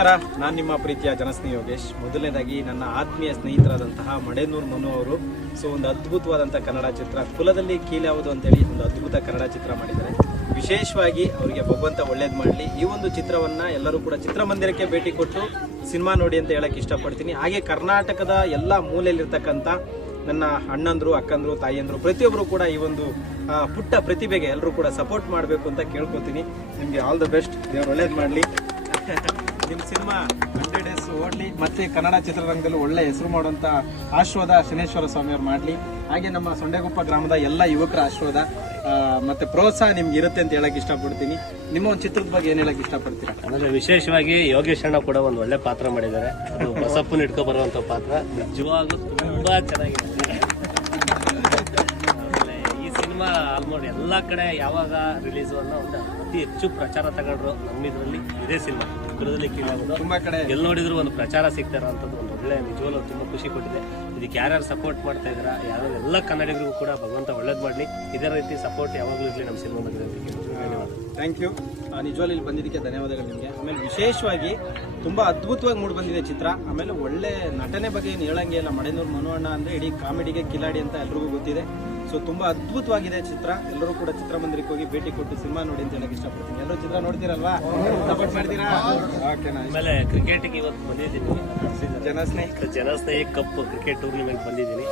ನಮಸ್ಕಾರ, ನಾನು ನಿಮ್ಮ ಪ್ರೀತಿಯ ಜನಸ್ನೇಹಿ ಯೋಗೇಶ್. ಮೊದಲನೇದಾಗಿ ನನ್ನ ಆತ್ಮೀಯ ಸ್ನೇಹಿತರಾದಂತಹ ಮಡೇನೂರು ಮನು ಅವರು ಒಂದು ಅದ್ಭುತವಾದಂಥ ಕನ್ನಡ ಚಿತ್ರ ಕುಲದಲ್ಲಿ ಕೀಲ್ಯಾವುದು ಅಂತೇಳಿ ಒಂದು ಅದ್ಭುತ ಕನ್ನಡ ಚಿತ್ರ ಮಾಡಿದ್ದಾರೆ. ವಿಶೇಷವಾಗಿ ಅವರಿಗೆ ಭಗವಂತ ಒಳ್ಳೇದು ಮಾಡಲಿ. ಈ ಒಂದು ಚಿತ್ರವನ್ನು ಎಲ್ಲರೂ ಕೂಡ ಚಿತ್ರಮಂದಿರಕ್ಕೆ ಭೇಟಿ ಕೊಟ್ಟು ಸಿನಿಮಾ ನೋಡಿ ಅಂತ ಹೇಳಕ್ಕೆ ಇಷ್ಟಪಡ್ತೀನಿ. ಹಾಗೆ ಕರ್ನಾಟಕದ ಎಲ್ಲ ಮೂಲೆಯಲ್ಲಿರ್ತಕ್ಕಂಥ ನನ್ನ ಅಣ್ಣಂದ್ರು, ಅಕ್ಕಂದ್ರು, ತಾಯಿಯಂದ್ರು ಪ್ರತಿಯೊಬ್ಬರು ಕೂಡ ಈ ಒಂದು ಪುಟ್ಟ ಪ್ರತಿಭೆಗೆ ಎಲ್ಲರೂ ಕೂಡ ಸಪೋರ್ಟ್ ಮಾಡಬೇಕು ಅಂತ ಕೇಳ್ಕೊತೀನಿ. ನಿಮಗೆ ಆಲ್ ದ ಬೆಸ್ಟ್, ದೇವರು ಒಳ್ಳೇದು ಮಾಡಲಿ. ನಿಮ್ಮ ಸಿನಿಮಾ 100 ಡೇಸ್ ಓಡಲಿ, ಮತ್ತೆ ಕನ್ನಡ ಚಿತ್ರರಂಗದಲ್ಲಿ ಒಳ್ಳೆ ಹೆಸರು ಮಾಡುವಂಥ ಆಶೀರ್ವಾದ ಶನೇಶ್ವರ ಸ್ವಾಮಿಯವ್ರು ಮಾಡಲಿ. ಹಾಗೆ ನಮ್ಮ ಸೊಂಡೆಗುಪ್ಪ ಗ್ರಾಮದ ಎಲ್ಲ ಯುವಕರ ಆಶೀರ್ವಾದ ಮತ್ತೆ ಪ್ರೋತ್ಸಾಹ ನಿಮ್ಗೆ ಇರುತ್ತೆ ಅಂತ ಹೇಳಕ್ ಇಷ್ಟಪಡ್ತೀನಿ. ನಿಮ್ಮ ಒಂದು ಚಿತ್ರದ ಬಗ್ಗೆ ಏನ್ ಹೇಳಕ್ ಇಷ್ಟಪಡ್ತೀರಾ? ಆಮೇಲೆ ವಿಶೇಷವಾಗಿ ಯೋಗೇಶ್ ಅಣ್ಣ ಕೂಡ ಒಂದು ಒಳ್ಳೆ ಪಾತ್ರ ಮಾಡಿದ್ದಾರೆ. ಅದು ಬಸಪ್ಪನ ಇಟ್ಕೊ ಬರುವಂತ ಪಾತ್ರ ನಿಜವಾಗ್ಲೂ ತುಂಬಾ ಚೆನ್ನಾಗಿದೆ. ಆಮೇಲೆ ಈ ಸಿನಿಮಾ ಆಲ್ಮೋಸ್ಟ್ ಎಲ್ಲಾ ಕಡೆ ಯಾವಾಗ ರಿಲೀಸ್ ಅನ್ನೋ ಒಂದು ಅತಿ ಹೆಚ್ಚು ಪ್ರಚಾರ ತಗೊಂಡ್ರು ನಮ್ಮಿದ್ರಲ್ಲಿ ಇದೇ ಸಿನಿಮಾ ಕುಲದಲ್ಲಿ ಕೀಲ್ಯಾವುದು. ತುಂಬಾ ಕಡೆ ಎಲ್ಲಿ ನೋಡಿದ್ರು ಒಂದು ಪ್ರಚಾರ ಸಿಗ್ತಾರ ಅಂತದ್ದು ಒಂದು ಒಳ್ಳೆ ನಿಜವಾಗ್ಲೂ ತುಂಬಾ ಖುಷಿ ಕೊಟ್ಟಿದೆ. ಇದಕ್ಕೆ ಯಾರ್ಯಾರು ಸಪೋರ್ಟ್ ಮಾಡ್ತಾ ಇದ್ದೀರಾ, ಯಾರು ಎಲ್ಲ ಕನ್ನಡಿಗರಿಗೂ ಕೂಡ ಭಗವಂತ ಒಳ್ಳೇದು ಮಾಡಲಿ. ಇದೇ ರೀತಿ ಸಪೋರ್ಟ್ ಯಾವಾಗಲೂ ಇರಲಿ ನಮ್ಮ ಸಿನಿಮಾ ಬಗ್ಗೆ. ಧನ್ಯವಾದ. Thank you. ನಿಜವಾಗ್ಲೂ ಇಲ್ಲಿ ಬಂದಿದ್ದಕ್ಕೆ ಧನ್ಯವಾದಗಳು ನಿಮಗೆ. ಆಮೇಲೆ ವಿಶೇಷವಾಗಿ ತುಂಬಾ ಅದ್ಭುತವಾಗಿ ಮೂಡಿ ಬಂದಿದೆ ಚಿತ್ರ. ಆಮೇಲೆ ಒಳ್ಳೆ ನಟನೆ ಬಗ್ಗೆ ಏನು ಹೇಳಂಗೆ ಇಲ್ಲ. ಮಡೇನೂರು ಮನು ಅಣ್ಣ ಅಂದ್ರೆ ಇಡೀ ಕಾಮಿಡಿಗೆ ಕಿಲಾಡಿ ಅಂತ ಎಲ್ರಿಗೂ ಗೊತ್ತಿದೆ. ತುಂಬಾ ಅದ್ಭುತವಾಗಿದೆ ಚಿತ್ರ. ಎಲ್ಲರೂ ಕೂಡ ಚಿತ್ರಮಂದಿರಕ್ಕೆ ಹೋಗಿ ಭೇಟಿ ಕೊಟ್ಟು ಸಿನಿಮಾ ನೋಡಿ ಅಂತ ಹೇಳಕ್ ಇಷ್ಟಪಡ್ತೀನಿ. ಎಲ್ಲರೂ ಚಿತ್ರ ನೋಡ್ತೀರಲ್ವಾ? ಸಪೋರ್ಟ್ ಮಾಡ್ತೀರಾ? ಆಮೇಲೆ ಕ್ರಿಕೆಟ್ಗೆ ಇವತ್ತು ಬಂದಿದ್ದೀನಿ, ಜನಸ್ನೇಹಿ ಕಪ್ ಕ್ರಿಕೆಟ್ ಟೂರ್ನಿಮೆಂಟ್ ಬಂದಿದ್ದೀನಿ.